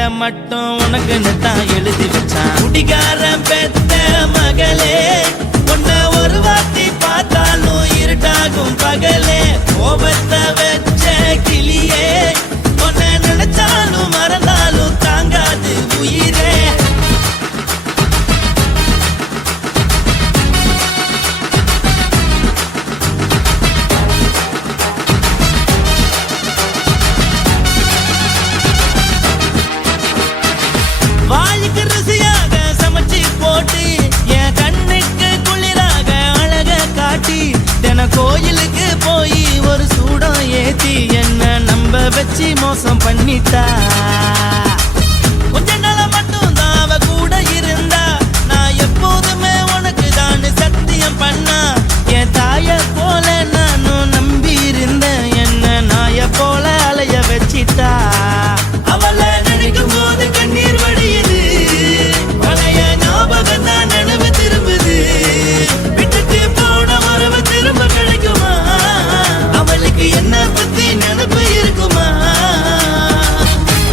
வார்த்தைய மட்டும் உனக்குன்னு தான் எழுதி வச்சான். குடிகாரன் பெத்த மகளே, உன்னை ஒரு வாட்டி பார்த்தாலும் இருட்டாகும் பகலே. கோபத்தை வச்ச கிளியே, உன்னை நினைச்சாலும் மறந்தாலும் தாங்காது உயிரே. வாய்க்கு ருசியாக சமைச்சு போட்டு என் கண்ணுக்கு குளிராக அழக காட்டி தின கோயிலுக்கு போய் ஒரு சூடம் ஏத்தி என்ன நம்ப வச்சு மோசம் பண்ணிட்டா. கொஞ்ச நாள மட்டும் தான் அவ கூட இருந்தா, நான் எப்போதுமே உனக்கு தான் சத்தியம் பண்ணா. என் தாய போல நானும் நம்பி இருந்தேன், என்ன நாய போல அலைய வச்சிட்டா. அவளை நினைக்கும் போது கண்ணீர் வடியுது, பழைய ஞாபகம் தான் நினைவு திரும்புது. விட்டுட்டு போன உறவு திரும்ப கிடைக்குமா? அவளுக்கு என்ன பத்தி நினைப்பு இருக்குமா?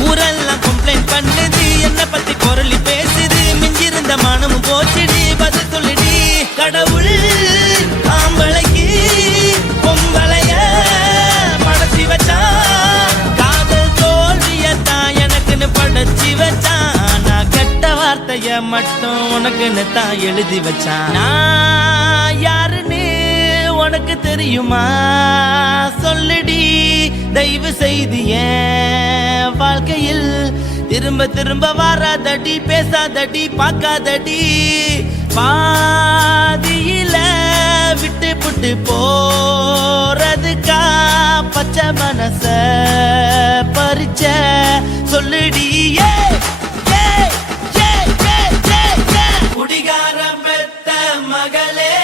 ஊரெல்லாம் கம்ப்ளைண்ட் பண்ணுது, என்ன பத்தி குரலி பேசுது. மிஞ்சிருந்த மனமும் போச்சுடி, பதில் சொல்லிடி. கடவுள் ஆம்பளைக்கு பொம்பளைய படைச்சி வச்சா, காதல் தோல்வியத்தான் எனக்குன்னு படைச்சி வச்சான். நான் கெட்ட வார்த்தைய மட்டும் உனக்குன்னு தான் எழுதி வச்சான். நான் யாருன்னு உனக்கு தெரியுமா? சொல்லுடி தயவு செய்து என் வாழ்க்கையில் திரும்ப திரும்ப வராதடி, பேசாதடி, பார்க்காதடி. பாதியில விட்டு புட்டு போறதுக்கா பச்சை மனச பறிச்ச சொல்லுடி. குடிகாரம் பெத்த மகளே,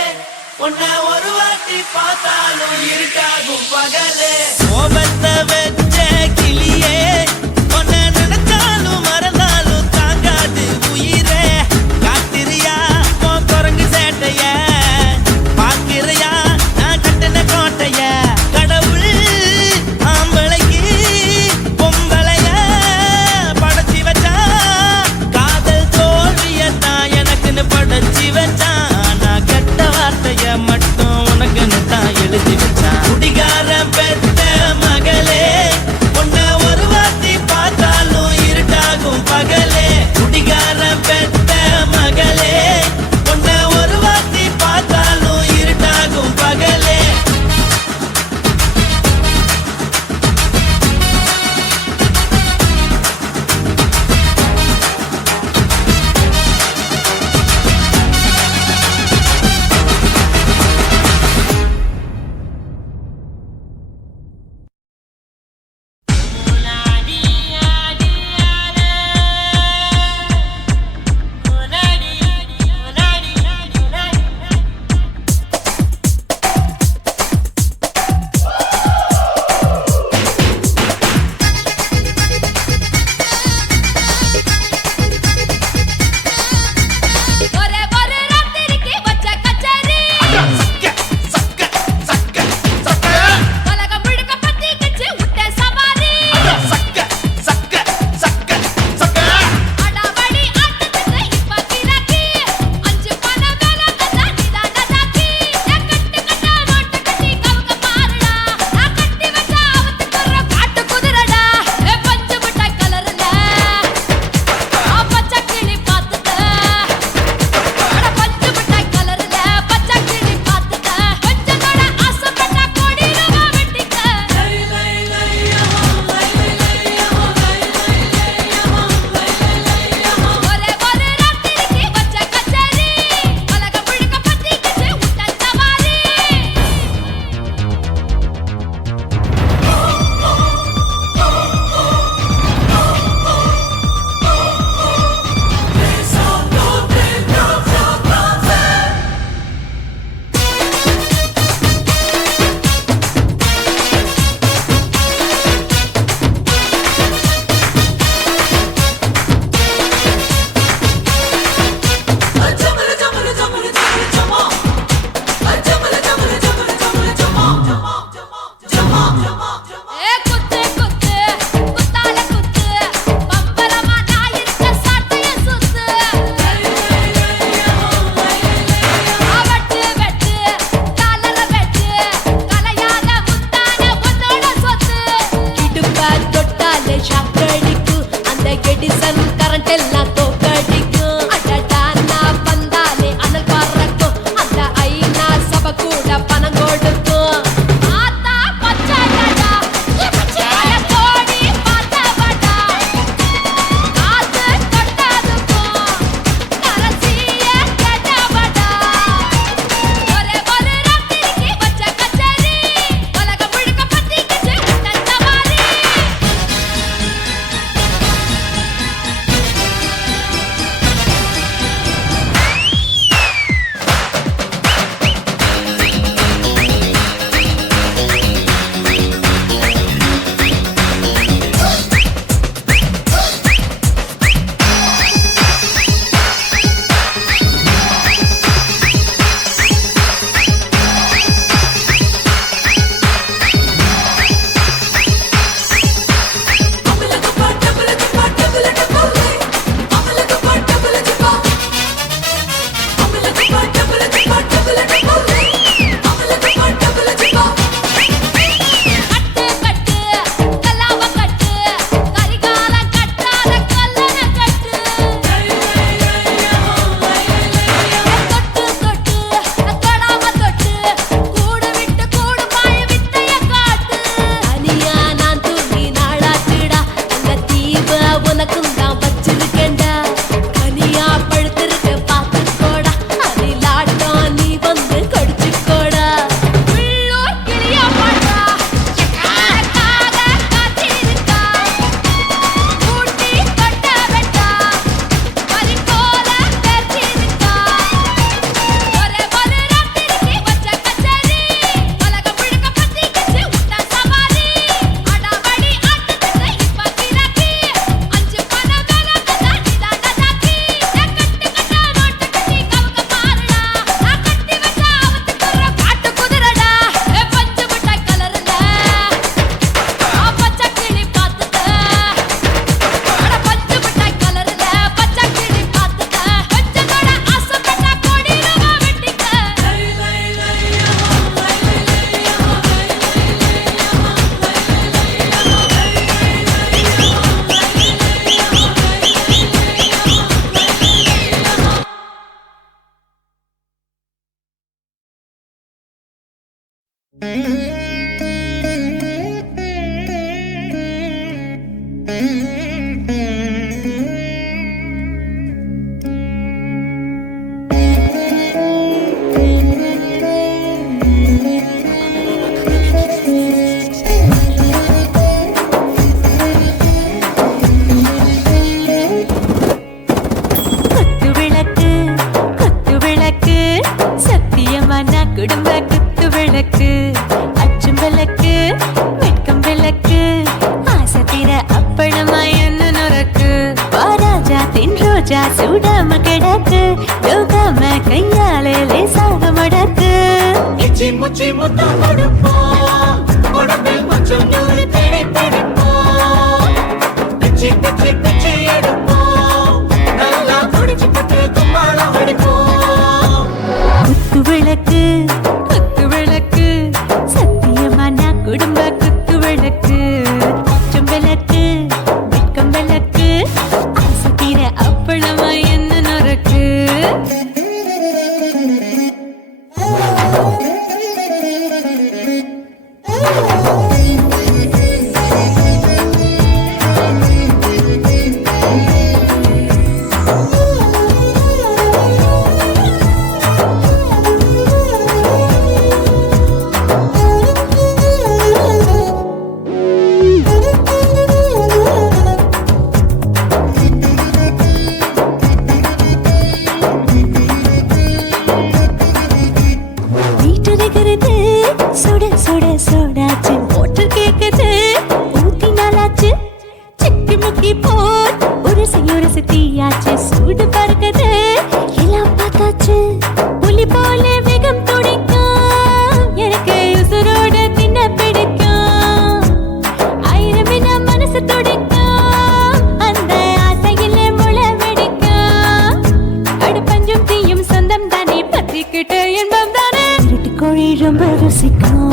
உன்னை ஒரு வாட்டி பார்த்தாலும் இருக்காகும் பகலே. கோபத்தை வச்ச கிளியே, உன்னை நினைச்சாலும் மறந்தாலும் தாங்காது உயிரே. காத்திரியா உன் குரங்கு சேட்டைய, பார்க்கிறியா நான் கட்டின கோட்டைய. கடவுள் ஆம்பளைக்கு பொம்பளைய படைச்சி வச்சா, காதல் தோல்வியத்தான் எனக்குன்னு படைச்சி வச்சான். நான் கெட்ட வார்த்தைய மட்டும் உனக்குன்னு தான் எழுதி வச்சான். குடிகாரன் பெத்த குடும்ப குத்து விளக்கு அச்சும் விளக்கு வெட்கம் விளக்கு ஆசை தீர அப்பளமா என்ன நொறக்கு வாராஜா தின் ரோஜா சூடாம கிடக்கு யோகாம கையாலே லேசாக மடக்கு இச்சி முச்சி முத்தம் கொடுப்போம் உடம்பில் கொஞ்சம் நூறு தேடி பிடிப்போம் பிச்சி பிச்சி பிச்சி எடுப்போம் நல்லா குடிச்சு பட்டு கும்மாளம் அடிப்போம் குத்து விளக்கு குத்து விளக்கு சத்தியமான குடும்ப குத்து விளக்கு அச்சம் விளக்கு வெட்கம் விளக்கு ஆசை தீர அப்பளமா என்ன நொறக்கு சுட சுட சோடாச்சு மோட்டர் கேக்குது ஊத்தி நாளாச்சு சிக்கி முக்கி போட் ஒரு தீயாச்சு சூடு பறக்குது எல்லாம் பார்த்தாச்சு புலி போல வேகம் துடிக்கும் எனக்கு உசுரோட தின்ன பிடிக்கும் ஆயிரம் மனசு துடிக்கும் அந்த ஆசையில முளை வெடிக்கும் அடுப்பஞ்சும் தீயும் சொந்தம் தானே பத்திக்கிட்டு இன்பம் தானே கோழி ரொம்ப ருசிக்கும்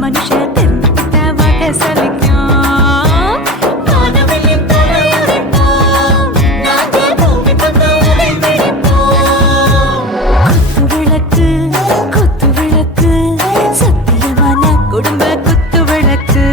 மனுஷ தெரிஞ்சுக்கிட்ட வாக்க சலிக்கும் காதவெளியும் தலையுரைப்போம் நாங்க பூமி பந்த உடை வெடிப்போம் குத்து விளக்கு சத்தியமான குடும்ப குத்து விளக்கு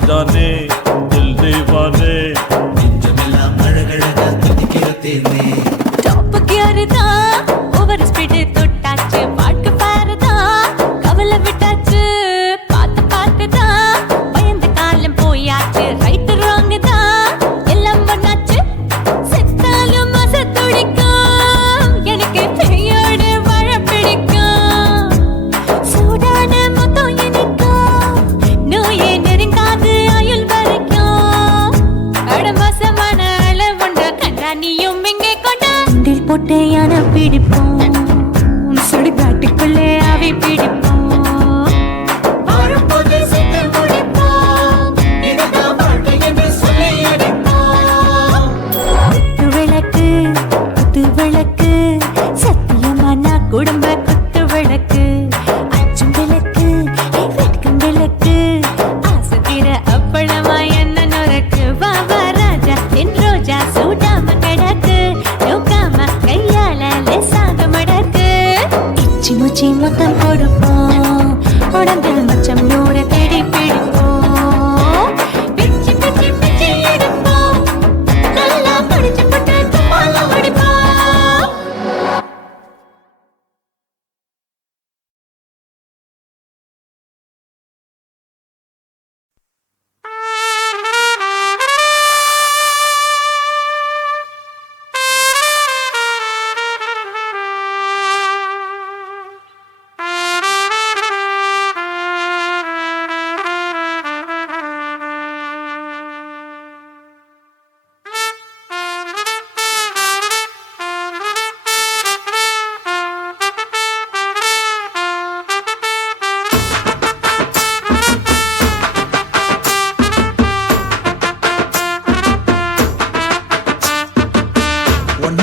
जाने दिल दीवाने நெஞ்சமெல்லாம் அழகழகா துடிக்கிறதேனே டாப் கியர் தான் ஓவர் ஸ்பீட் தொட்டாச்சு பாட்டு பாருதா கவலை விட்டாச்சு பார்த்து பார்த்து தான் பயந்து காலம் போயாச்சு ரைட் ராங் தான் எல்லாம் பண்ணாச்சு செத்தாலும் மச துடிக்கும் எனக்கு பெயோட வாழ பிடிக்கும் சூடான மொத்தம் எனக்கும் நோயே நெருங்காது ஆயுள் வர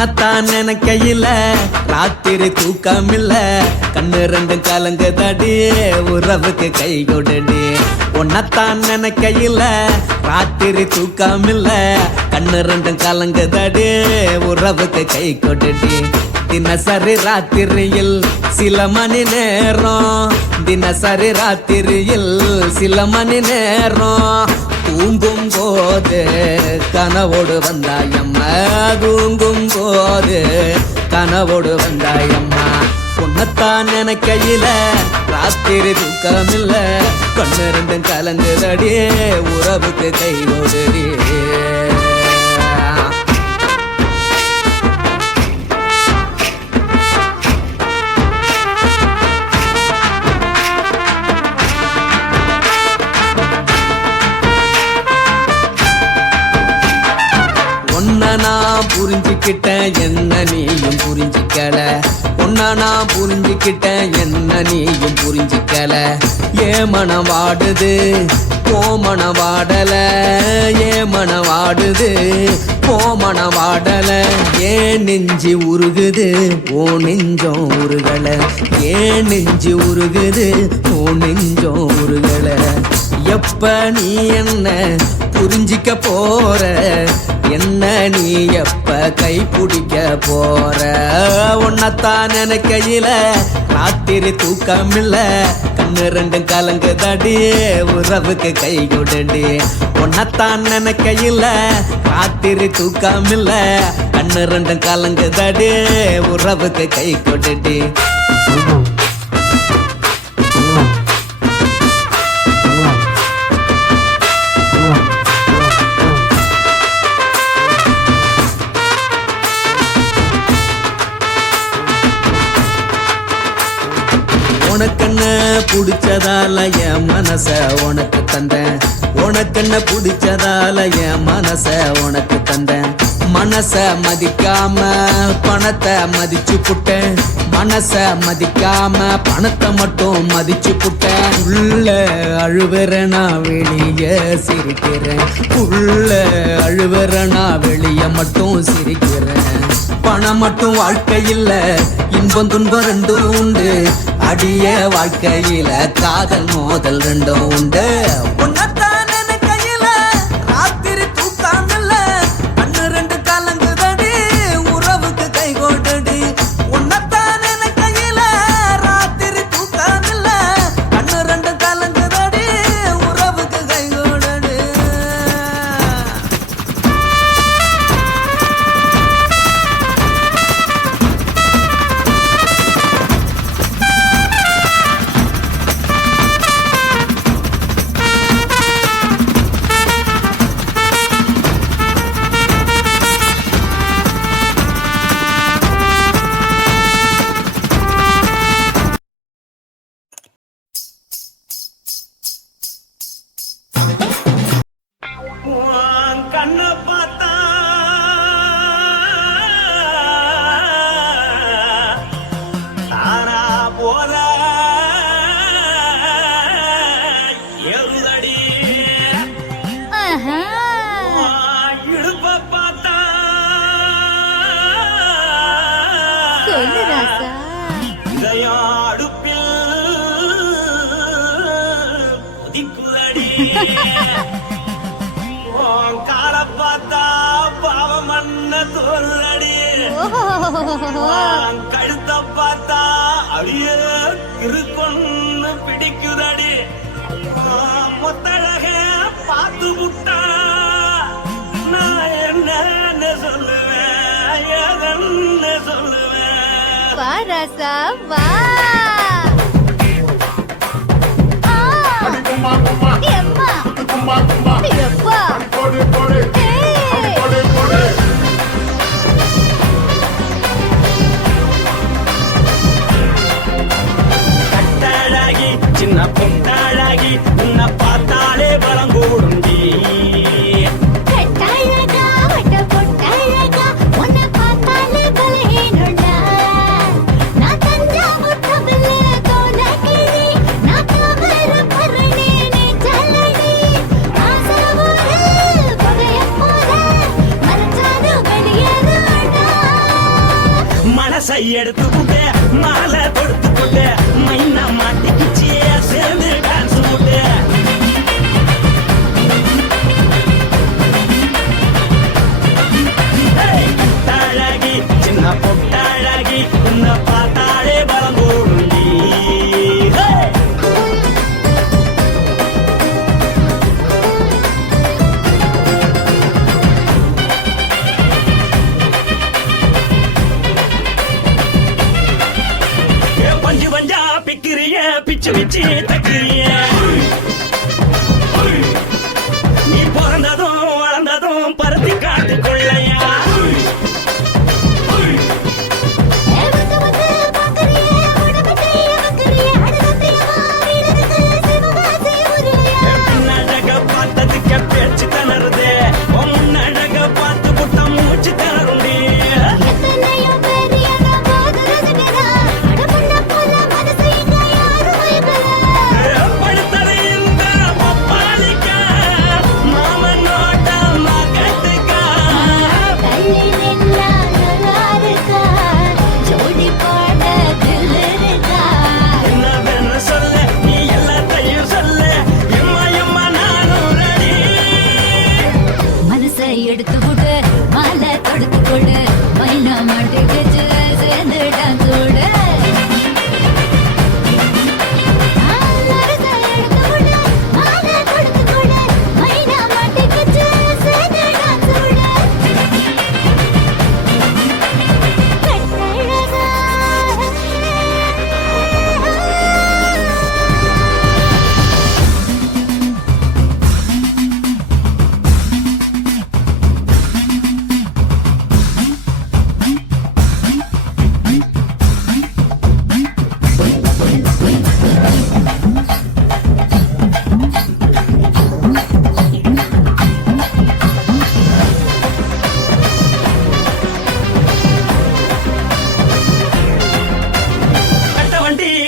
உன்னத்தான் நினைக்கையில ராத்திரி தூக்கமில்ல கண்ணு ரெண்டும் கலங்குதடி உறவுக்கு கை கொடுடி உன்னத்தான் நினைக்கையில ராத்திரி தூக்கமில்ல கண்ணு ரெண்டும் கலங்குதடி உறவுக்கு கை கொடுடி தினசரி ராத்திரியில் சில மணி நேரம் தினசரி ராத்திரியில் சில மணி நேரம் தூங்கும் போது கனவோடு வந்தாயம்மா தூங்கும் போது கனவோடு வந்தாயம்மா உன்னத்தான் நினைக்கையில ராத்திரி தூக்கமில்ல கண்ணு ரெண்டும் கலங்குதடி உறவுக்கு கை ஓடுடி நான் புரிஞ்சுக்கிட்டேன் என்ன நீயும் புரிஞ்சிக்கல உன்ன நான் புரிஞ்சுக்கிட்டேன் என்ன நீயும் புரிஞ்சிக்கல ஏ மனம் வாடுது போ மனம் வாடல ஏ மனம் வாடுது போ மனம் வாடல ஏன் நெஞ்சு உருகுது ஓ நெஞ்சம் உருகல ஏன் நெஞ்சு உருகுது ஓ நெஞ்சம் உருகல எப்ப நீ என்ன புரிஞ்சிக்க போற என்ன நீ எப்ப கை பிடிக்க போற உன்னத்தான் நினைக்கையில ராத்திரி தூக்கமில்ல கண்ணு ரெண்டும் கலங்குதடி உறவுக்கு கை கொடுடி உன்னத்தான் நினைக்கையில ராத்திரி தூக்கமில்ல கண்ணு ரெண்டும் கலங்குதடி உறவுக்கு கை கொடுடி உனக்கென்ன பிடிச்சதால என் மனச உனக்கு தந்தேன் உனக்கென்ன பிடிச்சதால என் மனச உனக்கு தந்தேன் மனச மதிக்காம பணத்தை மதிச்சு புட்டேன் மனச மதிக்காம பணத்தை மட்டும் மதிச்சு புட்டேன் உள்ள அழுவுற நான் வெளிய சிரிக்கிறேன் உள்ள அழுவுற நான் வெளிய மட்டும் சிரிக்கிறேன் பணம் மட்டும் வாழ்க்கையில் இன்பம் துன்பம் ரெண்டும் உண்டு அடிய வாழ்க்கையில காதல் மோதல் ரெண்டும் உண்டு உன்னத்தான் நினைக்கையில ராத்திரி தூக்காமல்ல கண்ணு ரெண்டு கலங்குதடி உறவுக்கு கை கொடுடி உன்னத்தான் நினைக்கையில ராத்திரி தூக்காமல்ல கண்ணு ரெண்டு கலங்குதடி உறவுக்கு கை கொடுடி கண்ண பார்த்தா தானா போல எருதடி இடுப்ப பார்த்தா இதயம் அடுப்பில் ஒதிக்குதடி கால பார்த்தா பாவம் மண்ண தோல்றடி கழுத்த பார்த்தா அடிய இருக்கொன்னு பிடிக்குதடி மொத்தழக பார்த்து விட்டா நான் என்ன சொல்லுவேன் எதன்னு சொல்லுவேன் வாராசா வா கட்டழகி சின்ன பொட்டழகி உன்னை பார்த்தாலே பலம் கூடுண்டி எடுத்து புட்டு மாலை தொடுத்து புட்டு மைனா மாட்டிக்கிச்சு சேர்ந்து டான்ஸ் போட்டு பொட்டாழகி சின்ன பொட்டாழகி உன்னை பார்த்தாலே பலம் போடுண்டி பஞ்சு பஞ்சா பிக்கிறிய பிச்சு பிச்சு தக்கிறிய நீ பிறந்ததும் வளர்ந்ததும் பருத்தி காட்டு கொள்ளையா பின்னழக பார்த்ததுக்கு பேச்சு தளருது முன்னழக பார்த்து புட்டம் மூச்சு தளருண்டி எடுத்து விடு மாலை தொடுத்து கொடு மைனா மாட்டுக்கு சேர்ந்து டான்ஸ் விடு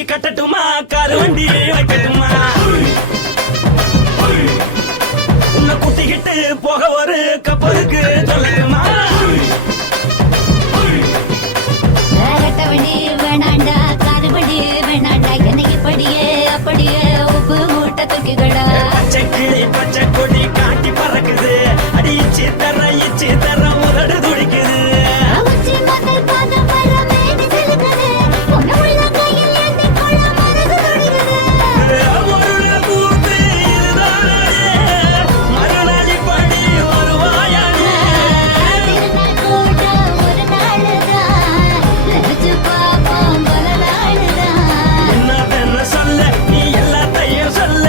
கட்டட்டுமா காரு வண்டி வைக்கட்டுமா உன்னை குட்டிக்கிட்டு போக ஒரு கப்பலுக்கு சொல்லட்டுமா வண்டி வேணாண்டா காரு வண்டி வேணாண்டா என்னைக்கு படியே அப்படியே உப்பு மூட்டை தூக்கிக்கடா பச்சை கிளி பச்சை கொடி காட்டி பறக்குது அடி இச்சி தர உதடு துடிக்குது சொல்ல நீ எல்லாத்தையும் சொல்ல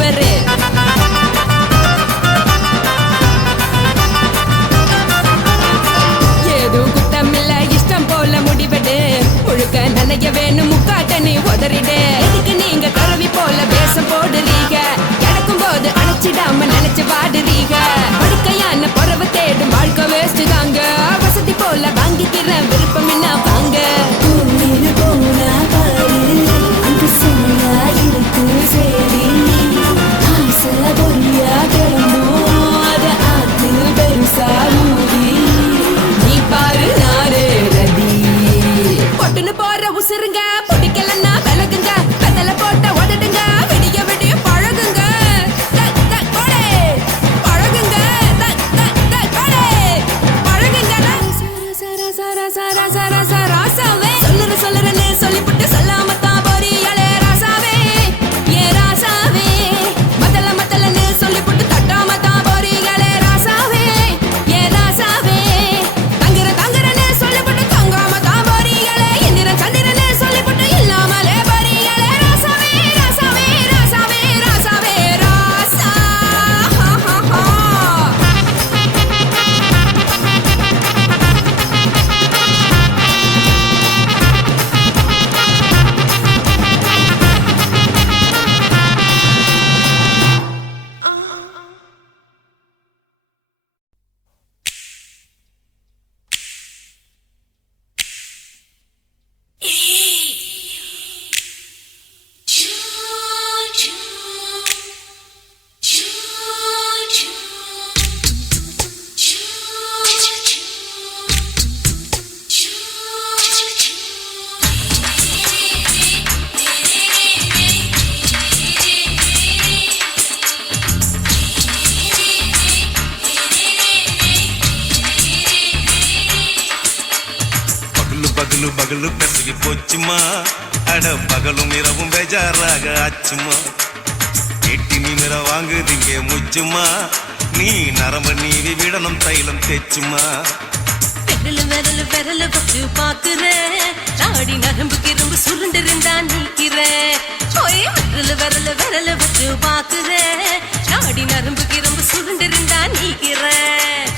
பாரு. ஏதும் குத்தமில்ல இஷ்டம் போல முடிவெடு. முழுக்க நனைய வேணும் முக்காட்ட நீ உதறிடு. எதுக்கு நீங்க கருவி போல வேஷம் போடுறீங்க? கிடக்கும் போது அணைச்சிடாம நினைச்சு வாடுறீங்க. படுக்கையான பறவை தேடும் வாழ்க்கை வேஸ்ட் தாங்க. வசதி போல வாங்கிக்கிற விருப்பம் என்ன வாங்க. நீ பாரு நாரு ரதி பொட்டுன்னு போற உசுருங்க. பிடிக்கலன்னா விலகுங்க. கதல போட்ட உதடுங்க. விடிய விடிய பழகுங்க. பழகுங்க பழகுங்க. ராசாவே சொல்லுறன்னு சொல்லிவிட்டு சொல்லாமத்தான் போறியாளே ராசாவே. ஏ ராசாவே மத்தலன்னு சொல்லிவிட்டு தட்டாமத்தான் போறீங்களே ராசாவே. ஏ ராசாவே தங்குறன்னு சொல்லிவிட்டு தங்காமத்தான் போறீங்களே. இந்திரன் சந்திரன்னு சொல்லிவிட்டு இல்லாமலே போறீங்களே ராசாவே. ராசாவே ராசாவே ராசாவே ராசா. பகலு பெசகி போச்சுமா. அட பகலும் இரவும் பேஜாராக ஆச்சுமா. எட்டி நிமிர வாங்குதிங்க முச்சுமா. நீ நரம்ப நீவி விடணும் தைலம் தேச்சுமா. விரல வச்சு பாக்குறேன். நாடி நரம்பு கிரும்பு சுருண்டிருந்தா நீக்கிறேன். விரல வச்சு பாக்குறேன். நாடி நரம்பு கிரும்பு சுருண்டிருந்தா நீக்கிறேன்.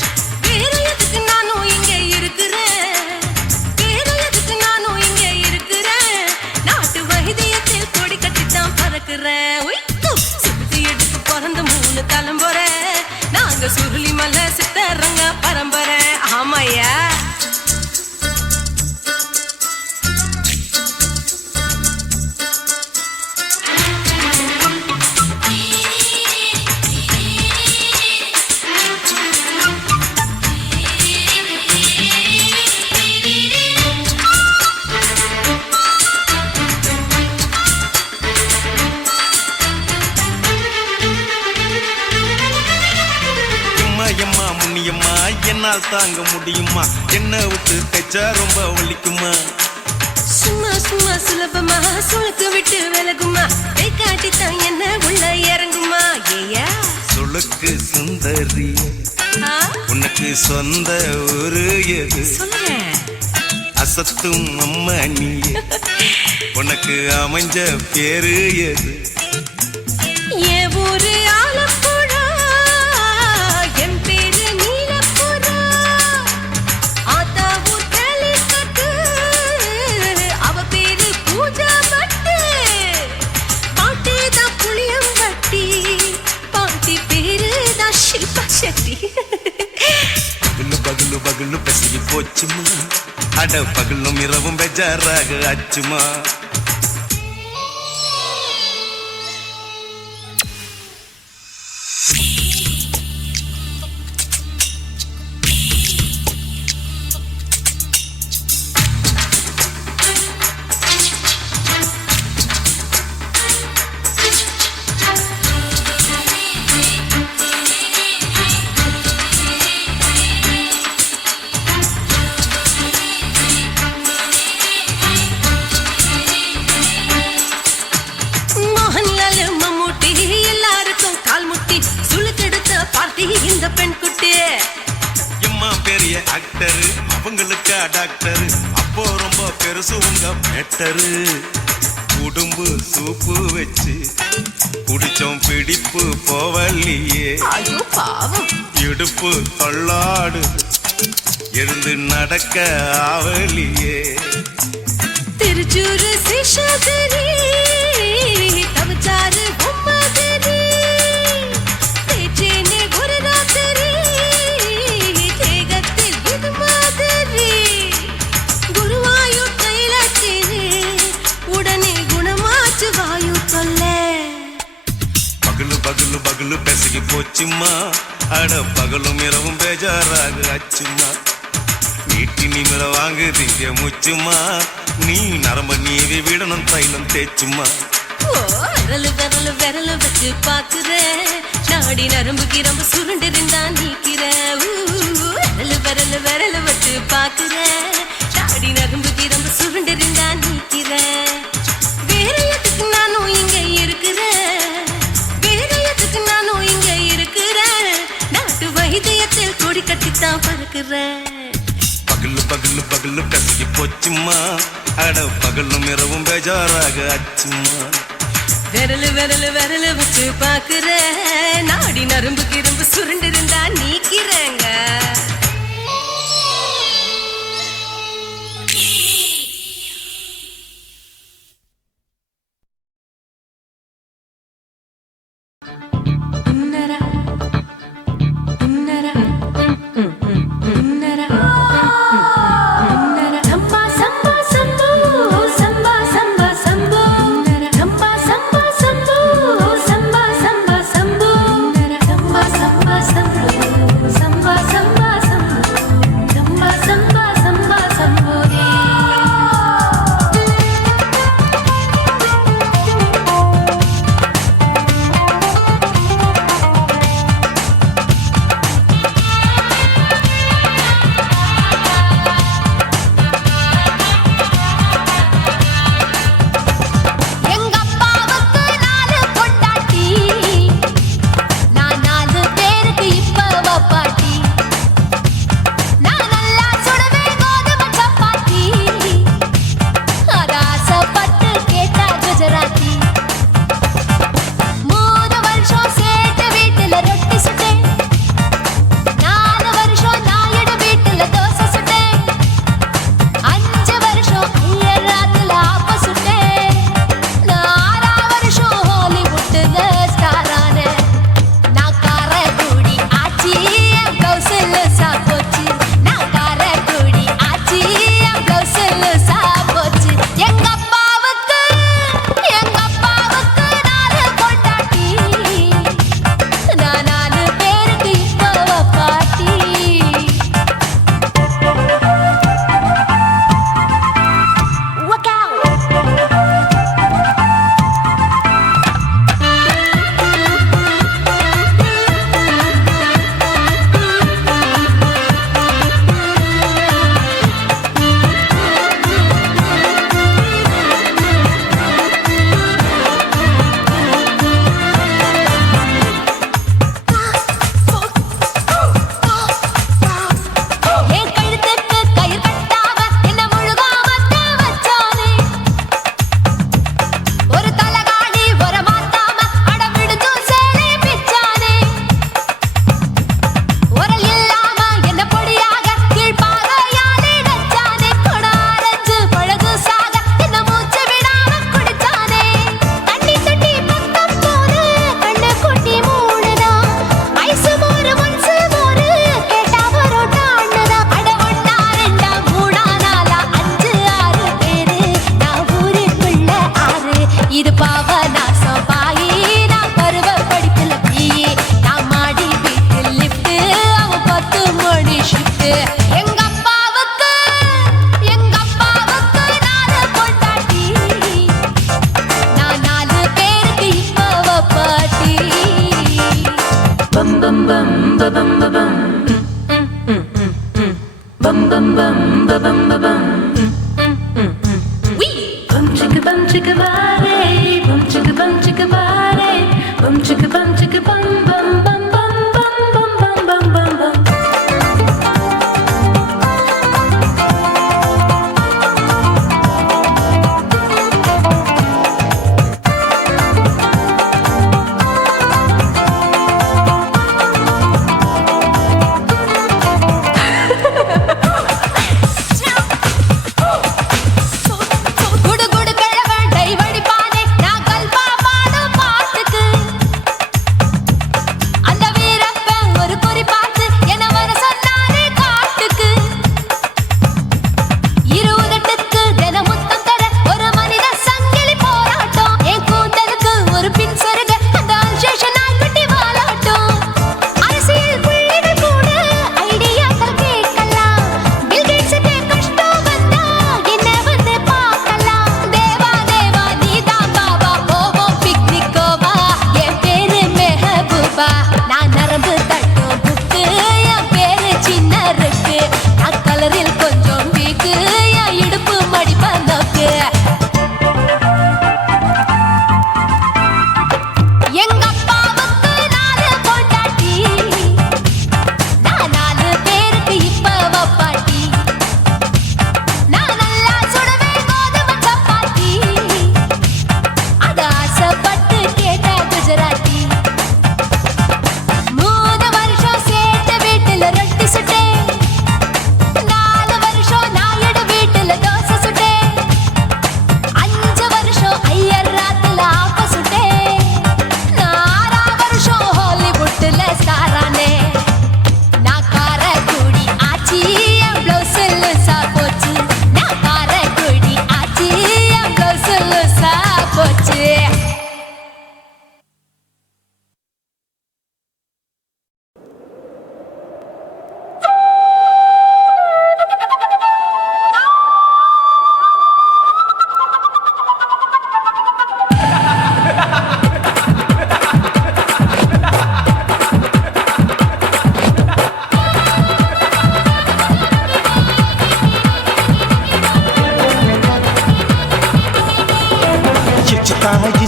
வேற எதுக்கு நானும் இங்க இருக்கிறேன். நாட்டு வைத்தியத்தில் கொடி கட்டித்தான் பறக்குறேன். சுத்தி எடுத்து பிறந்த 3 தலைமுறை. நாங்க சுருளி மலை சித்தரங்க பரம்பரை. ஆமாயா என்னால் தாங்க முடியுமா? என்ன விட்டு தைச்சா ரொம்ப வலிக்குமா? சும்மா சுலபமா சுளுக்கு விட்டு விலகுமா? கை காட்டித்தான் என்ன உள்ள இறங்குமா? ஏயா சுளுக்கு சுந்தரி உனக்கு சொந்த ஊரு எது? அசத்தும் அம்மா நீ உனக்கு அமைஞ்ச பேரு எது? ஏ ஊரு ஆலப்புழா. என் பேரு நீலப்புறா. ஆத்தா ஊர் கேலிக்கட்டு. அவ பேரு பூஜா பட்டு. பாட்டி தான் புளியம்பட்டி. பாட்டி பேரு தான் ஷில்பா செட்டி. பகலு பெசகி போச்சுமா. அட பகலும் இரவும் பெஜாராக ஆச்சுமா. இந்த பெண் குட்டி எம்மா பெரிய ஆக்டர், அவங்களுக்கா டாக்டர், அப்போ ரொம்ப பெருசு உங்க மேட்டரு. உடம்பு சூப்பு வச்சு குடிச்சோம் பிடிப்பு போவல்லையே ஐயோ பாவம் இடுப்பு தள்ளாடு எழுந்து நடக்க ஆவலியே திருச்சூர் சிஷாதிரி தவச்சாரு பொம்மதிரி தேச்சேனே ஒரு ராத்திரி தேகத்தில் இது மாதிரி குருவாயூர் தைலத்திரி உடனே குணமாச்சு வாயு சொல்ல பகலு பகலு பகலு பெசகி போச்சுமா அட பகலும் இரவும் பேஜாராக அச்சுமா வீட்டு நிமிர வாங்குதீங்க முச்சுமா நீ நரம்ப நீவி விடணும் தைலம் தேச்சுமா விரலு விரலு விரலு வச்சு பாக்குறேன் நாடி நரம்பு கிரம்பு சுருண்டு இருந்தா நீக்கிறேன் விரலு விரலு விரலு வச்சு பாக்குறேன் நாடி நரம்பு கிரம்பு சுருண்டு இருந்தா நீக்கிறேன் வேற எதுக்கு நானும் இங்க இருக்கிறேன் வேற எதுக்கு நானும் இங்க இருக்கிறேன் நாட்டு வைத்தியத்தில் கொடி கட்டித்தான் பறக்கிறேன் பகலு பகலு பகலு பெசகி போச்சுமா அட பகலும் இரவும் பேஜாராக அச்சுமா விரலு விரலு விரலு வச்சு பாக்குறேன் நாடி நரம்பு கிரம்பு சுருண்டு இருந்தா நீக்கிறேங்க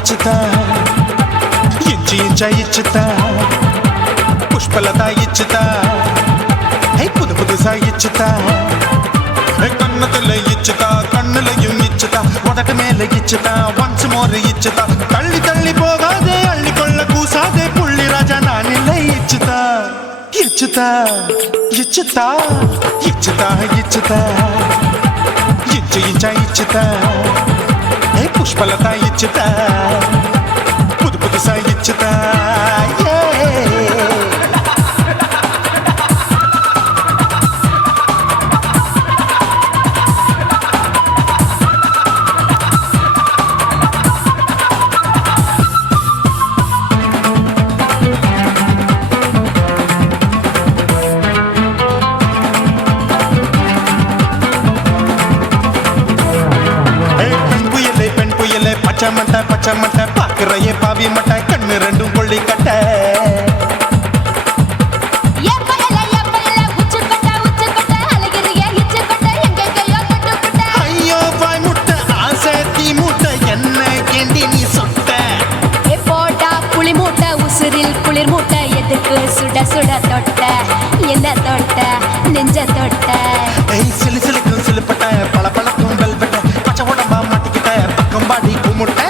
ఇచ్చుతా ఇంచి ఇంచా ఇచ్చుతా పుష్పలత ఇచ్చుతా హై పుదు పుదుసా ఇచ్చుతా కన్నతుల ఇచ్చుతా కన్నులயும் ఇచ్చుతా మొదట మేల ఇచ్చుతా వన్స్ మోర్ ఇచ్చుతా తల్లి తల్లి పోగాదే అள்ளிకొళ్ళ కూసాదే పుల్లి రాజా నానిల్ల ఇచ్చుతా ఇచ్చుతా ఇచ్చుతా ఇచ్చుతా ఇచ్చుతా ఇంచు ఇంచా ఇచ్చుతా హై పుష్పలత ఇచ్చుతా పుదు పుదుసా ఇచ్చుతా பச்சமட்ட பாக்குறையே பாவி மட்ட கண்ணு ரெண்டும் கொள்ளி கட்ட ஐயோ பாய் முட்டை ஆசை தீ மூட்டை என்ன கேண்டி நீ சொட்ட போட்டா புளி மூட்டை உசுரில் குளிர் மூட்டை எதுக்கு சுட சுட தொட்ட என்ன தொட்ட நெஞ்ச தொட்ட சிலு சிலுக்கும் சிலுப்பட்ட பல பழக்கும் வெல்வெட்ட பச்சை உடம்பா மாட்டிக்கிட்ட பக்கம் பாடி குமுட்ட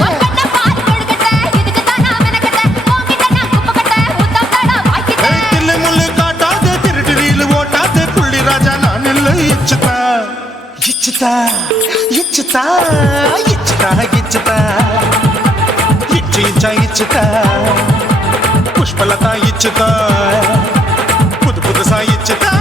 ఇచ్చుతా ఇచ్చుతా ఇచ్చుతా ఇచ్చుతా ఇచ్చు ఇచ్చా ఇచ్చుతా పుష్పలత ఇచ్చుతా పుదు పుదుసా ఇచ్చుతా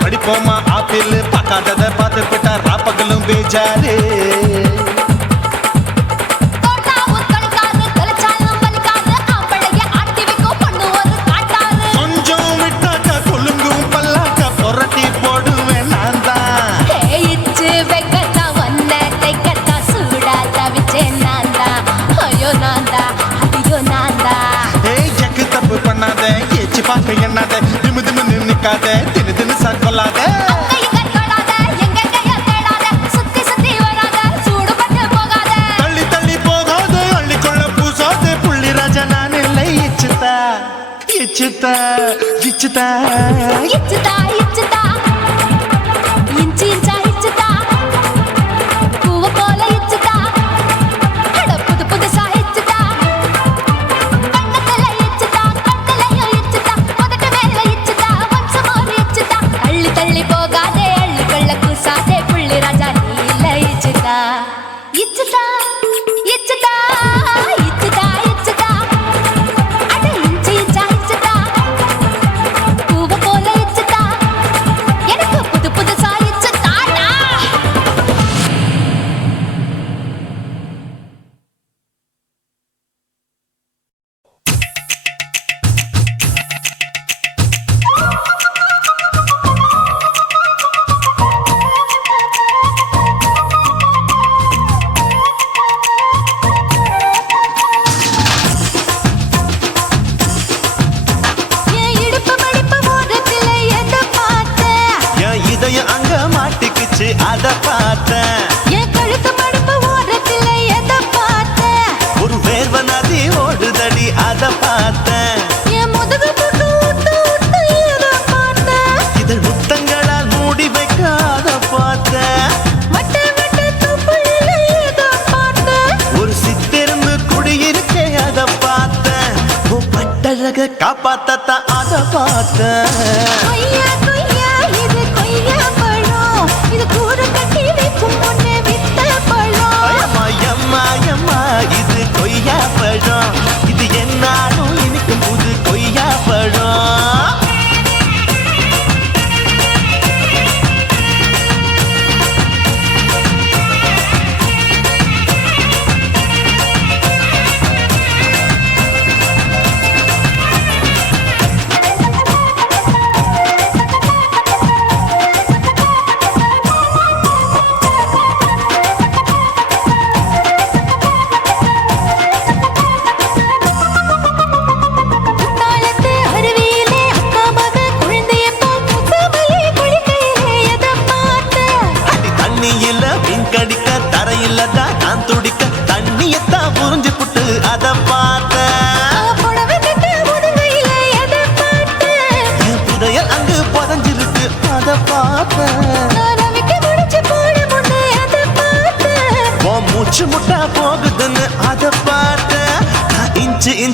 படிப்போமா ஆப்பிள் பார்க்காதத பார்த்து விட்டா ராப்பகலும் பேஜாரு கொஞ்சம் விட்டாக்க கொலுங்கும் பல்லாக்க புரட்டி போடுவேன் நான் தான் இச்சு வெக்கத்தா ஒன்ன தைக்கத்தா சூடா தவிச்சேன் நான் தான் ஐயோ நான் தான் ஐயோ நான் தான் எக்கு தப்பு பண்ணாத ஏச்சி பார்க்க எண்ணாத திமு திமு நிக்காத தினு தினு சாக்கொள்ளாத தள்ளி தள்ளி போகாத அள்ளிக்கொள்ள பூசாத புள்ளி ராஜா நான் இல்லை இச்சுதா இச்சுதா இச்சுதா இச்சுதா இச்சுதா இஞ்சி இஞ்சா இச்சுதா பூவ போல இச்சுதா அட புது புதுசா இச்சுதா கண்ணத்துல இச்சுதா கண்ணலையும் இச்சுதா முதட்ட மேல இச்சுதா வம்சமோர் இச்சுதா அள்ளி தள்ளி போகாதே அள்ளி கொள்ள கூசாதே புள்ளி ராஜா நீ இல்ல இச்சுதா இச்சுதா இச்சுதா இச்சுதா இச்சுதா அட இஞ்சி இஞ்சா இச்சுதா பூவ போல இச்சுதா எனக்கு புது புதுசா இச்சுதாடா என் இடுப்பு மடிப்பு ஓரத்துல எதை பார்த்தேன் என் இதயம் அங்க மாட்டிக்குச்சு அத பார்த்தேன் என் கழுத்து மடிப்பு ஓரத்துல எதை பார்த்தேன் ஒரு வேர்வ நதி ஓடுதடி அத பார்த்தேன் என் முதுகு புட்டு விட்டு விட்டு எதை பார்த்தேன் இதழ் முத்தங்களால் மூடி வைக்க அத பார்த்தேன் வட்ட வட்ட துப்புல எதை பார்த்தேன் ஒரு சித்திருந்து குடியிருக்கே அத பார்த்தேன் உன் பட்டழக காப்பாத்தத்தான் அத பார்த்தேன் கொய்யா கொய்யா இது கொய்யா பழம் இது கூட கட்டி வைக்கும் முன்னே வித்த பழம் அம்மா எம்மா எம்மா இது கொய்யா பழம் இது என்னாலும் இனிக்கும் புது கொய்யா பழம்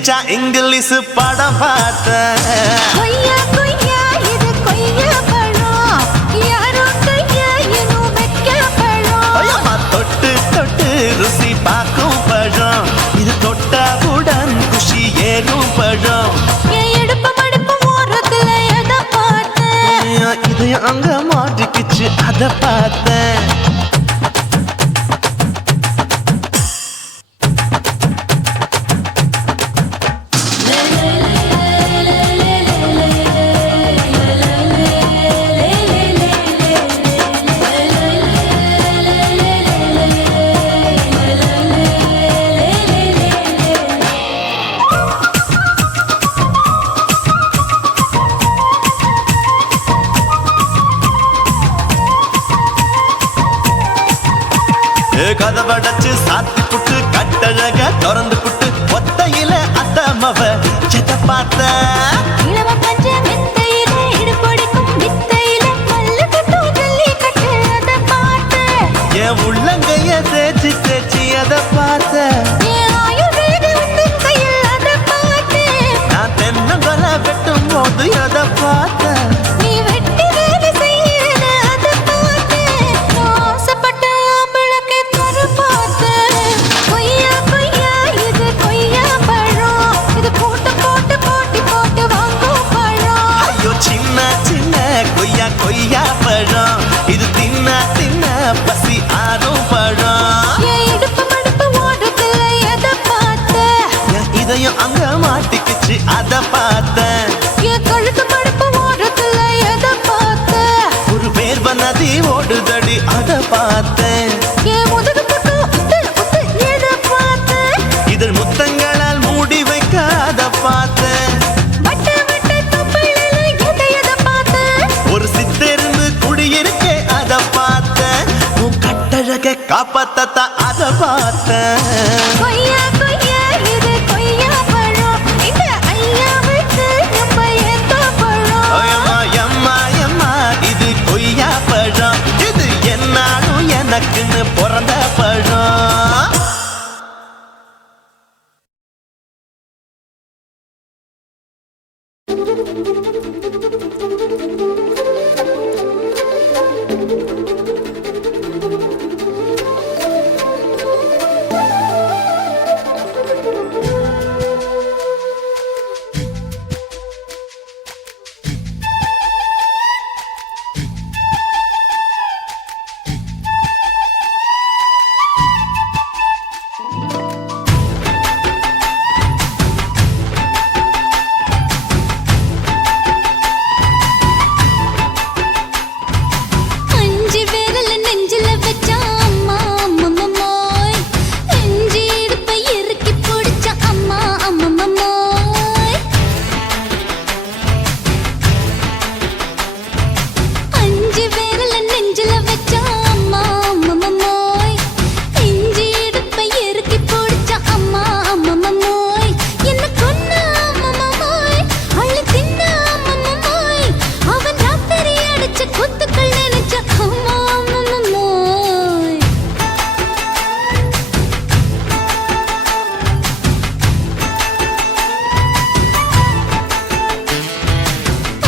பிடிச்சா இங்கிலீஷ் படம் பார்த்தேன். கொய்யா கொய்யா இது கொய்யா பழம் யாரோ கையா இன்னும் வைக்க பழம் தொட்டு தொட்டு ருசி பார்க்கும் பழம் இது தொட்டாவுடன் குஷி ஏறும் பழம். என் எடுப்பு மடுப்பு ஓரத்துல எதை பார்த்தேன் இது அங்க மாட்டிக்கிச்சு அத பார்த்தேன். கதவடைச்சு சாத்தி புட்டு கட்டழக திறந்து புட்டு ஒத்தையில அத்தமவ செத்த பார்த்த. இளவ பஞ்ச மெத்தையில இடுப்பொடிக்கும் வித்தையில மல்லு கட்டும் ஜல்லி கட்டு அதை பார்த்தேன். என் உள்ளங்கைய தேய்ச்சி தேய்ச்சி அதை பார்த்த. என் ஆயுர்வேத உந்தன் கையில் அதை பார்த்தேன். நான் தென்னங்கொலை வெட்டும் போது அதை பார்த்த. நீ வெட்டி வேலை செய்யறது அதை பார்த்தேன். நான் ஆசைப்பட்ட ஆம்பளுக்கு தர பார்த்தேன். கொய்யா கொய்யா இது கொய்யா பழம் இது போட்டு போட்டு போட்டி போட்டு வாங்கும் பழம். ஐயோ சின்ன சின்ன கொய்யா கொய்யா பழம் இது தின்ன தின்ன பசி ஆறும் பழம். என் இடுப்பு மடுப்பு ஓடுத்துல எதை பார்த்தேன் என் இதயம் அங்க மாட்டிக்கிச்சு அத பார்த்தேன். என் கழுத்து மடுப்பு ஓடுத்துல எதை பார்த்தேன் ஒரு வேர்வ நதி ஓடுதடி அத பார்த்தேன். என் முதுகு புட்டு உத்து உத்து எதை பார்த்தேன் இதழ் முத்தங்களால் மூடி வைக்க அத பார்த்தேன். வட்ட வட்ட தொப்பையில எதை பார்த்தேன் ஒரு சித்தெரும்பு குடியிருக்கே அத பார்த்தேன். உன் கட்டழக காப்பாத்தத்தா அத பார்த்தேன். கொய்யா கொய்யா இது கொய்யா பழம் இந்த ஐயாவுக்கு நம்ம ஏத்த பழம். அம்மா எம்மா எம்மா இது கொய்யா பழம் இது என்னாலும் எனக்குன்னு பிறந்த பழம். அஞ்சு விரல நெஞ்சில வச்சா அம்மா அம்மம்மோய் நெஞ்சி இடுப்பை இறுக்கி பிடிச்ச அம்மா அம்மம்மோய். அஞ்சு விரல நெஞ்சில வச்சா அம்மா அம்மம்மோய் நெஞ்சி இடுப்பை இறுக்கி பிடிச்ச அம்மா அம்மம்மோய். என்ன கொன்ன அம்மம்மோய் அள்ளி தின்ன அம்மம்மோய் அவன் ராத்திரி அடிச்ச குத்துக்கள் நினைச்ச அம்மா அம்மம்மோய்.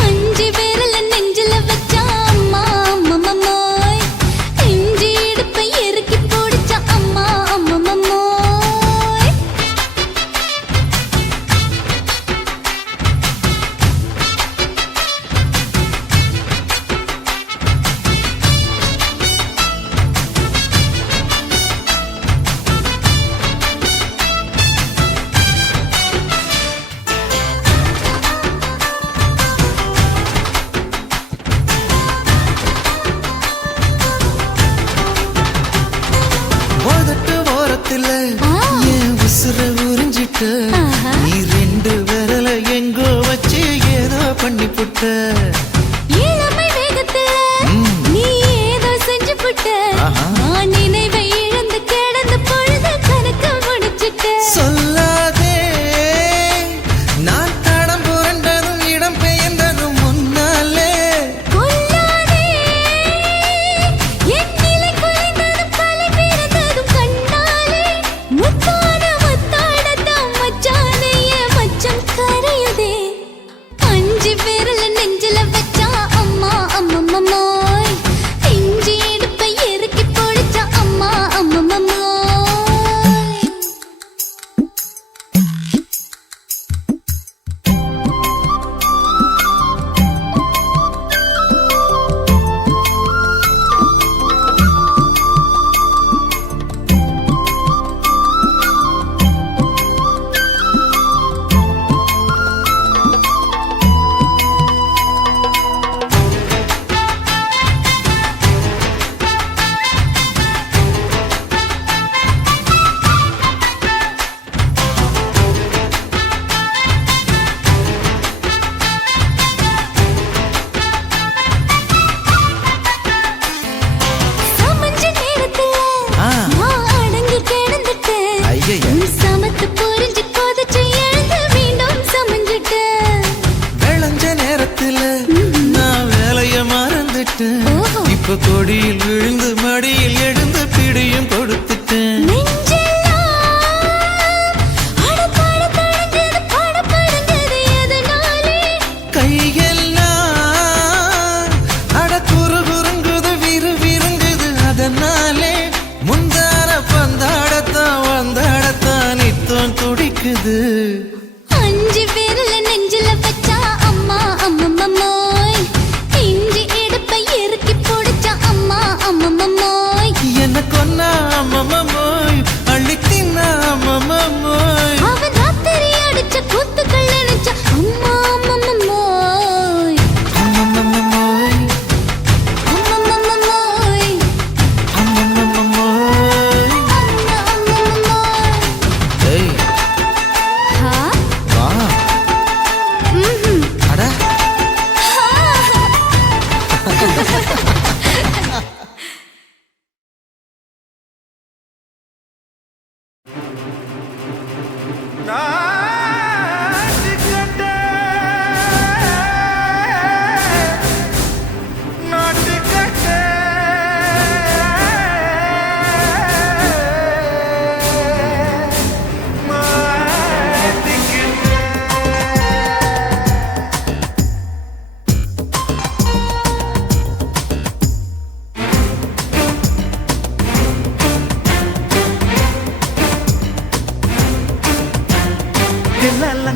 அஞ்சு விரல நெஞ்சில வச்சா அம்மா அம்மம்மோய் நெஞ்சி இடுப்பை இறுக்கி பிடிச்ச அம்மா அம்மம்மோய். உதட்டு ஓரத்துல என் உசுர உறிஞ்சிட்ட. ஆஹா. நீ ரெண்டு விரல எங்கோ வச்சு ஏதோ பண்ணி புட்ட. இளமை வேகத்துல நீ ஏதோ செஞ்சு புட்ட. ஆஹா. நான் நினைவை இழந்து கிடந்த பொழுது கணக்கு முடிச்சிட்ட. சொல்லாதே நான் தடம் புரண்டதும் இடம் பெயர்ந்ததும் முன்னாலே. கொல்லாதே என் நிலை குலைந்ததும் கலை பிறந்ததும் கண்ணாலே. முத்தான முத்தாடத்தான் மச்சானே என்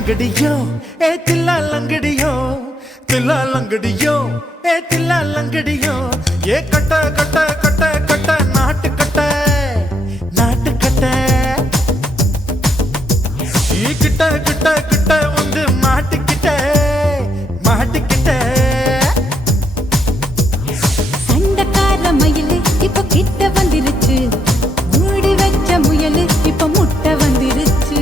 லங்கடியோ ஏ தில்லா லங்கடியோ தில்லா லங்கடியோ ஏ தில்லா லங்கடியோ ஏ கட்ட கட்ட கட்ட கட்ட நாட்டு கட்ட நாட்டு கட்ட ஈ கிட்ட கிட்ட கிட்ட வந்து மாட்டிக்கிட்ட மாட்டிக்கிட்ட சண்டக்கார மயிலு இப்ப கிட்ட வந்துருச்சு மூடி வச்ச முயலு இப்ப முட்டை வந்துருச்சு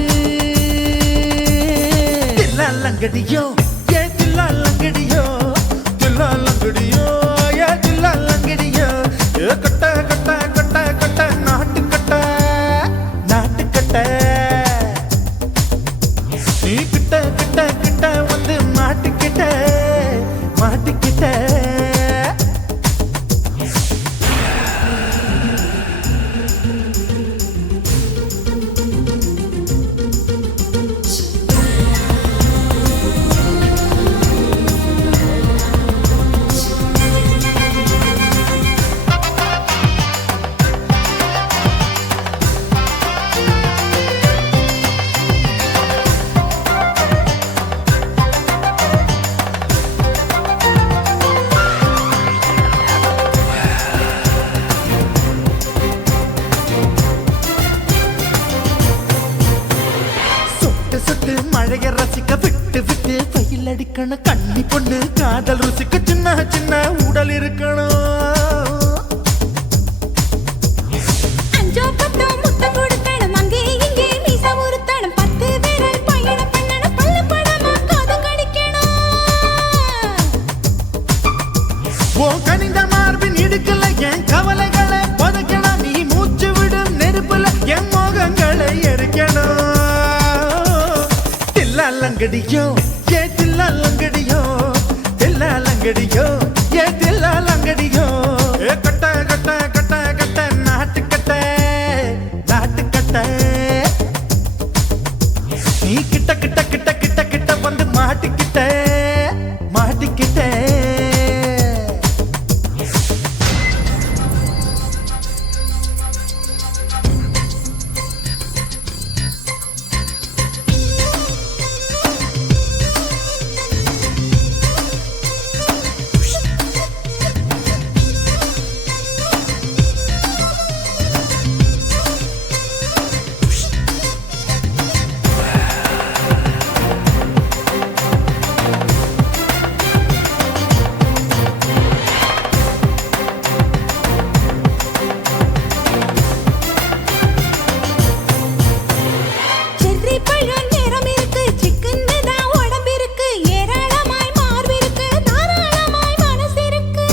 தில்லா லங்கடியோ ஏ தில்லா லங்கடியோ தில்லா லங்கடியோ ஏ தில்லா லங்கடியோ ஏ கட்ட கட்ட கட்ட கட்ட நாட்டு கட்ட நாட்டு கட்ட நீ கிட்ட கிட்ட கிட்ட வந்து மாட்டிக்கிட்ட மாட்டிக்கிட்ட சொட்டு சொட்டு மழைய ரசிக்க விட்டு விட்டு வெயில் அடிக்கணும் கண்ணி பொண்ணு காதல் ருசிக்க சின்ன சின்ன உடல் இருக்கணும் அஞ்சோ பத்தோ முத்த கொடுக்கணும் அங்கே இங்கே மீச உருத்தணும் 10 விரல் பயணம் பண்ணணும் பல்ல படமா காது கடிக்கணும் ஓ கனிந்த மார்பின் இடுக்கல என் கவலைகளை பதுக்கணும் நீ மூச்சு விடும் நெருப்புல என் மோகங்களை எரிக்கணும் தில்லா லங்கடியோ ஏ தில்லா லங்கடியோ தில்லா லங்கடியோ ஏ தில்லா லங்கடியோ ஏ கட்ட கட்ட கட்ட கட்ட நாட்டு கட்ட நாட்டு கட்ட நீ கிட்ட கிட்ட கிட்ட கிட்ட கிட்ட வந்து மாட்டிக்கிட்ட மாட்டிக்கிட்ட செர்ரி பழம் நிறம் இருக்கு சிக்கன்னு தான் உடம்பு இருக்கு ஏராளமாய் மார்பு இருக்கு தாராளமாய் மனசு இருக்கு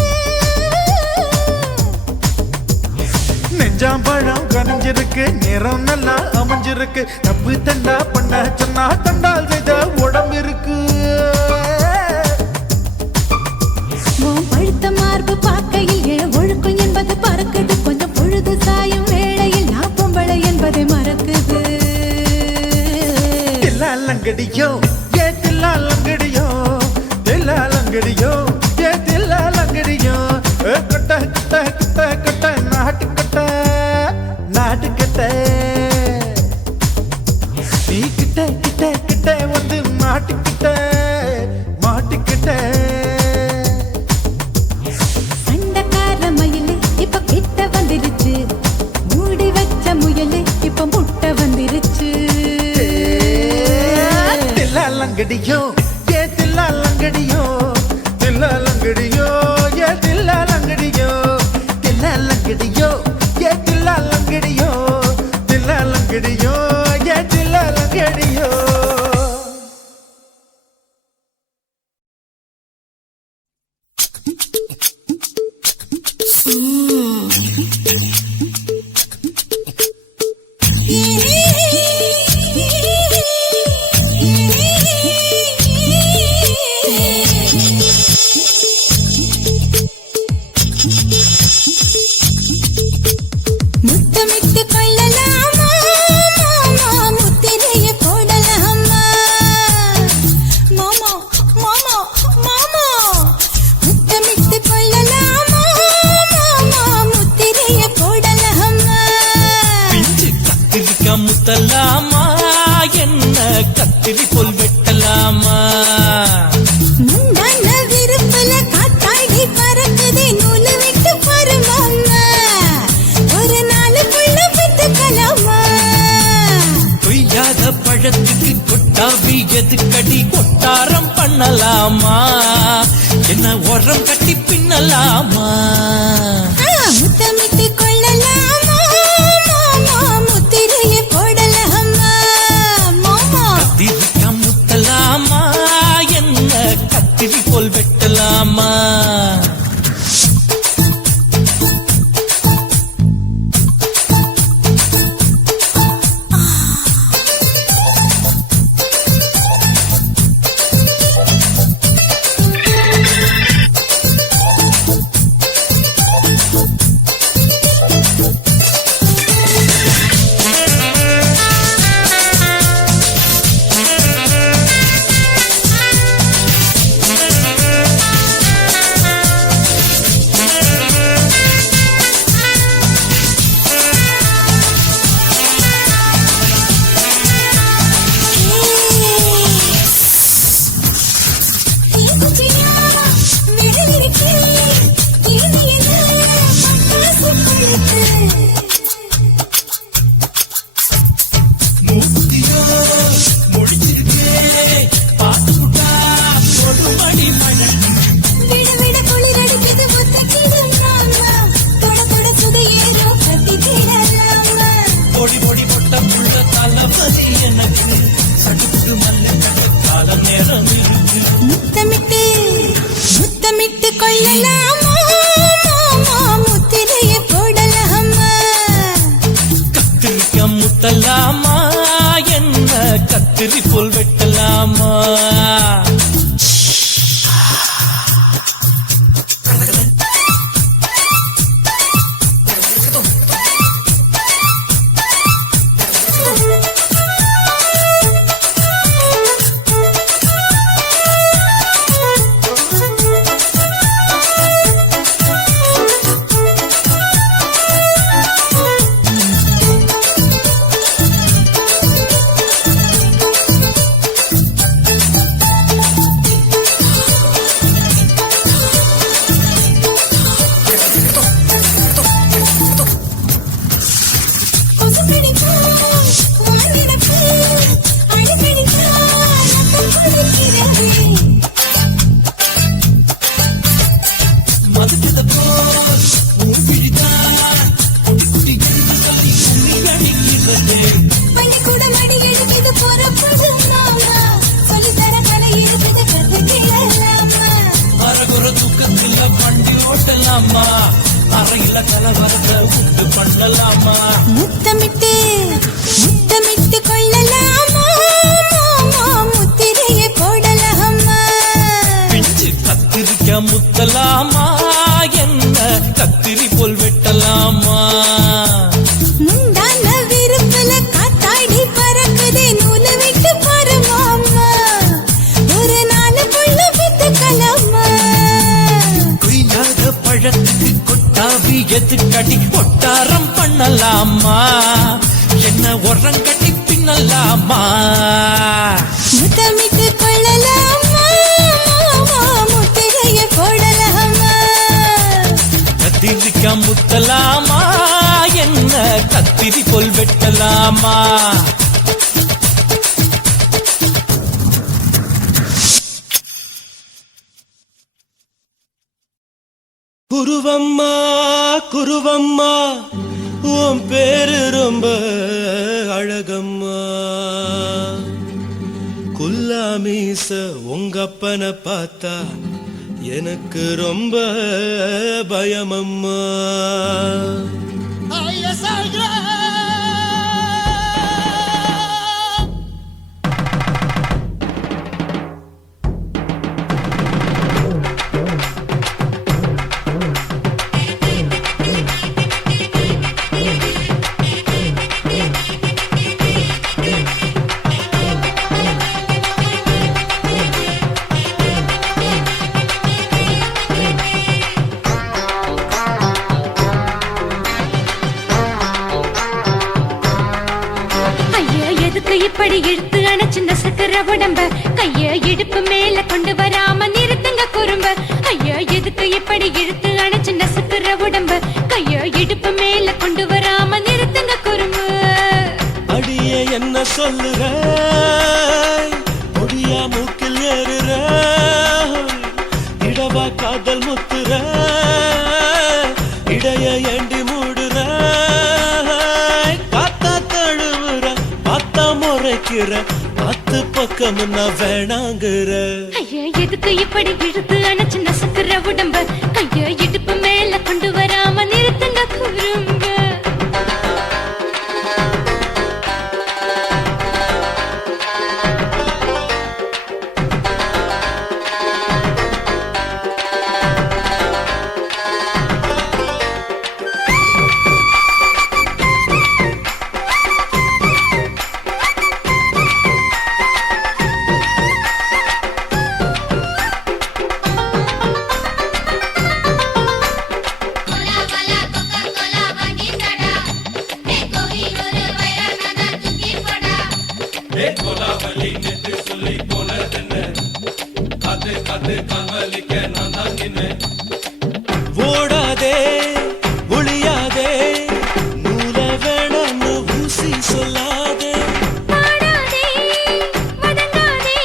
நெஞ்சாம்பழம் கனிஞ்சிருக்கு நிறம் நல்லா அமைஞ்சிருக்கு தப்பு தண்டா பண்ண சொன்னா தண்டால் செய்த உடம்பு இருக்கு உன் பழுத்த மார்பு பார்க்கையில் என் ஒழுக்கம் என்பது பறக்குது கொஞ்சம் பொழுது சாயும் வேளையில் நான் பொம்பளை என்பதை மறக்குது தில்லா லங்கடியோ ஏ தில்லா லங்கடியோ தில்லா லங்கடியோ ஏ தில்லா லங்கடியோ ஏ கட்ட கட்ட கட்ட கட்ட நாட்டு கட்ட நாட்டு கட்ட நீ கிட்ட கிட்ட கிட்ட வந்து மாட்டிக்கிட்ட மாட்டிக்கிட்ட சண்டக்கார மயிலு இப்ப கிட்ட வந்துருச்சு மூடி வச்ச முயலு இப்ப முட்டை வந்துருச்சு தில்லா லங்கடியோ ஏ தில்லா லங்கடியோ தில்லா லங்கடியோ ஏ தில்லா லங்கடியோ தில்லா லங்கடியோ ஏ தில்லா லங்கடியோ தில்லா லங்கடியோ ஏ தில்லா லங்கடியோ Yeah. பண்ணலாமா முந்தான விருப்பல காத்தாடி பறக்குதே நூலு விட்டு பருமாமா ஒரு நாளுக்குள்ள பெத்துக்கலாமா கொய்யாத பழத்துக்கு கொட்டாவி எதுக்கடி கொட்டாரம் பண்ணலாமா என்ன உரம் கட்டி பின்னலாமா முத்தமிட்டு கொள்ளலாமா மாமா முத்திரையை போடலாமா மாமா கத்திரிக்கா முத்தலாமா என்ன கத்திரி போல் வெட்டலாமா முத்தமிட்டு முத்தமிட்டு கொள்ளலாமா மாமா முத்திரையை போடலாமா கத்திரிக்கா முத்தலாமா என்ன கத்திரி போல் வெட்டலாமா அறையில கலவரத்தை உண்டு பண்ணலாமா முத்தமிட்டு முத்தமிட்டு கொள்ளலாமா மாமா முத்திரையை போடலாமா பிஞ்சு கத்திரிக்கா முத்தலாமா என்ன கத்திரி போல் வெட்டலாமா முந்தான விருப்பல காத்தாடி பறக்குதே நூலு விட்டு பருமாமா ஒரு நாளுக்குள்ள பெத்துக்கலாமா கொய்யாத பழத்துக்கு கொட்டாவி எதுக்கடி கொட்டாரம் பண்ணலாமா என்ன உரம் கட்டி பின்னலாமா முத்தமிட்டு கொள்ளலாமா மாமா முத்திரையை போடலாமா கத்திரிக்கா முத்தலாமா என்ன கத்திரி போல் வெட்டலாமா குருவம்மா குருவம்மா உன் பேரு ரொம்ப அழகம்மா குல்லாமீச உங்கப்பனை பார்த்தா எனக்கு ரொம்ப பயமம்மா இப்படி இழுத்து அணைச்சு நசுக்கிற உடம்ப கைய இடுப்பு மேல கொண்டு வராம நிறுத்துங்க குறும்ப ஐயா எதுக்கு இப்படி இழுத்து அணைச்சு நசுக்கிற உடம்ப கைய இடுப்பு மேல கொண்டு வராம நிறுத்துங்க குறும்பு அடியே என்ன சொல்லுற முடியா மூக்கில் ஏறுற இடவா காதல் முத்துற இடைய ஏண்டி மூடுற காத்தா தழுவுற பார்த்தா முறைக்கிற பத்து பக்கம் நான் வேணாங்குற ஐயா எதுக்கு இப்படி இழுத்து அணைச்சு நசுக்கிற உடம்ப கைய இடுப்பு மேல கொண்டு வராம நிறுத்துங்க குறும்ப ஓடாதே ஒளியாதே நூல வேணான்னு ஊசி சொல்லாதே பாடாதே வதங்காதே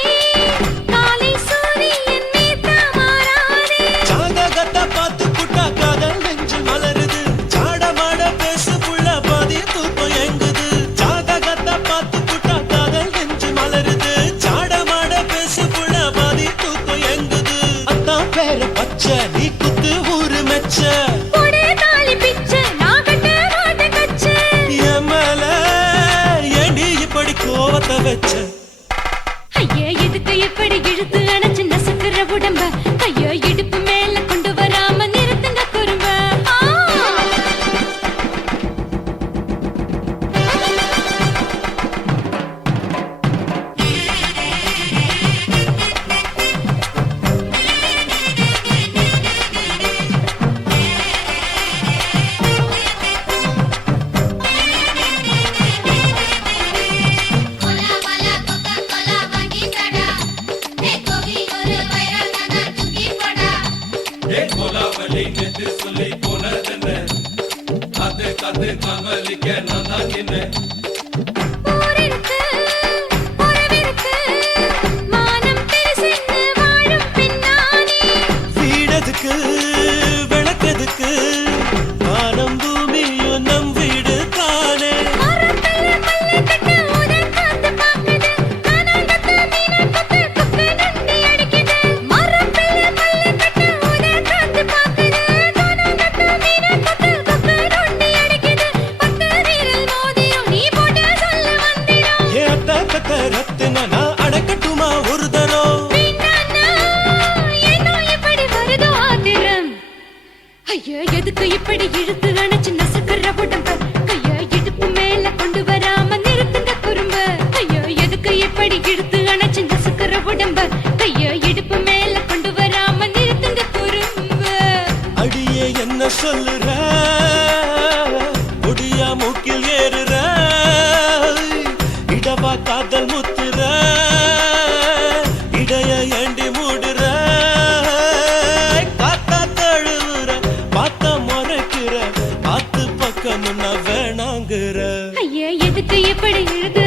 காலை சூரியன் மீதா மாறாதே ஜாதகத்தை பார்த்து புட்டா காதல் நெஞ்சு மலருது சாட மாட பேசு புள்ள பாதி தூக்கம் எங்குது ஜாதகத்தை பார்த்து புட்டா காதல் நெஞ்சு மலருது சாட மாட பேசு புள்ள பாதி தூக்கம் எங்குது அத்தான் பேர பச்சை நீ குத்து ஊரு மெச்ச போடே தாலி பிச்சை நான் கட்ட மாட்ட கச்சை என் மேல ஏண்டி இப்படி கோவத்தை வச்ச ஐயா எதுக்கு இப்படி இழுத்து அணைச்சு நசுக்கிற உடம்ப கையோ இடுப்பு மேல கொண்டு வராம நிறுத்துங்க குறும்ப ஊரிருக்கு உறவிருக்கு மானம் பெருசென்னு வாழும் பின்னானே வீடதுக்கு விளக்கதுக்கு வானம் பூமியும் நம் வீடு தானே மரத்துல மல்லி கட்டு உதன் காத்து பாக்குது கானாங்கத்து மீனை கொத்து குக்கு நண்டி அடிக்குது மரத்துல மல்லி கட்டு உதன் காத்து பாக்குது கானாங்கத்து மீனை கொத்து குக்கு நண்டி அடிக்குது பத்து வீரல் மோதிரம் நீ போட்டு சொல்ல வந்திடும் ஏத்த கத்த ரத்தின நான் அடக்கட்டுமா ஒரு தரம் வீணானா ஏனோ இப்படி வருதோ ஆத்திரம் ஐயா எதுக்கு இப்படி இழுத்து அணைச்சு நசுக்கிற உடம்ப கைய இடுப்பு மேல கொண்டு வராம நிறுத்துங்க குறும்ப ஐயா எதுக்கு இப்படி இழுத்து அணைச்சு நசுக்கிற உடம்ப கைய இடுப்பு மேல கொண்டு வராம நிறுத்துங்க குறும்ப அடியே என்ன சொல்லுற முடியா மூக்கில் ஏறுற இடவா காதல் முத்துற இடைய ஏண்டி மூடுற காத்தா தழுவுற பார்த்த முறைக்கிற பார்த்து பக்கம் நான் வேணாங்குற ஐயா எதுக்கு இப்படி இழுத்து